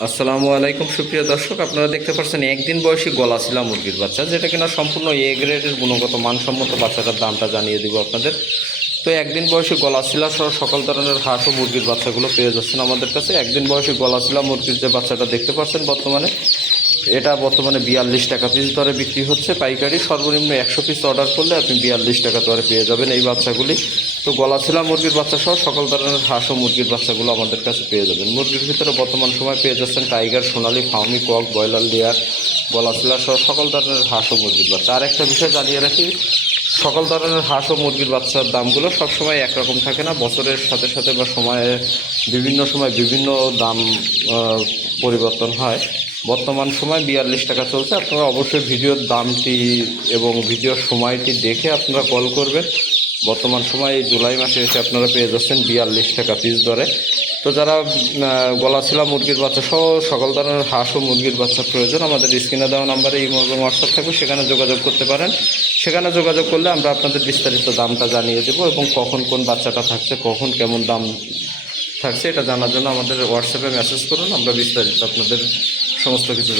আসসালামু আলাইকুম সুপ্রিয় দর্শক, আপনারা দেখতে পাচ্ছেন একদিন বয়সী গলাশিলা মুরগির বাচ্চা, যেটা কিনা সম্পূর্ণ এ গ্রেডের গুণগত মানসম্মত বাচ্চাটার দামটা জানিয়ে দিব আপনাদের। তো একদিন বয়সী গলাশিলা সহ সকল ধরনের হাঁস ও মুরগির বাচ্চাগুলো পেয়ে যাচ্ছেন আমাদের কাছে। একদিন বয়সী গলাশিলা মুরগির যে বাচ্চাটা দেখতে পাচ্ছেন বর্তমানে, এটা বর্তমানে 42 টাকা পিস দরে বিক্রি হচ্ছে পাইকারি। সর্বনিম্ন 100 পিস অর্ডার করলে আপনি 42 টাকা দরে পেয়ে যাবেন এই বাচ্চাগুলি। তো গলাশিলা মুরগির বাচ্চা সহ সকল ধরনের হাঁস ও মুরগির বাচ্চাগুলো আমাদের কাছে পেয়ে যাবেন। মুরগির ভিতরে বর্তমান সময় পেয়ে যাচ্ছেন টাইগার, সোনালি, ফার্মি, কক, ব্রয়লার লেয়ার, গলাশিলা সহ সকল ধরনের হাঁস ও মুরগির বাচ্চা। আর একটা বিষয় জানিয়ে রাখি, সকল ধরনের হাঁস ও মুরগির বাচ্চার দামগুলো সবসময় একরকম থাকে না। বছরের সাথে সাথে বা বিভিন্ন সময় বিভিন্ন দাম পরিবর্তন হয়। বর্তমান সময় 42 টাকা চলছে। আপনারা অবশ্যই ভিডিওর দামটি এবং ভিডিওর সময়টি দেখে আপনারা কল করবেন। বর্তমান সময় এই জুলাই মাসে এসে আপনারা পেয়ে যাচ্ছেন 42 টাকা পিস দরে। তো যারা গলাশিলা মুরগির বাচ্চা সহ সকল ধরনের হাঁস ও মুরগির বাচ্চা প্রয়োজন, আমাদের স্ক্রিনে দেওয়া নাম্বারে ইমো এবং হোয়াটসঅ্যাপ থাকবে, সেখানে যোগাযোগ করতে পারেন। সেখানে যোগাযোগ করলে আমরা আপনাদের বিস্তারিত দামটা জানিয়ে দেবো এবং কখন কোন বাচ্চাটা থাকছে, কখন কেমন দাম থাকছে, এটা জানার জন্য আমাদের হোয়াটসঅ্যাপে মেসেজ করুন। আমরা বিস্তারিত আপনাদের সমস্ত কিছু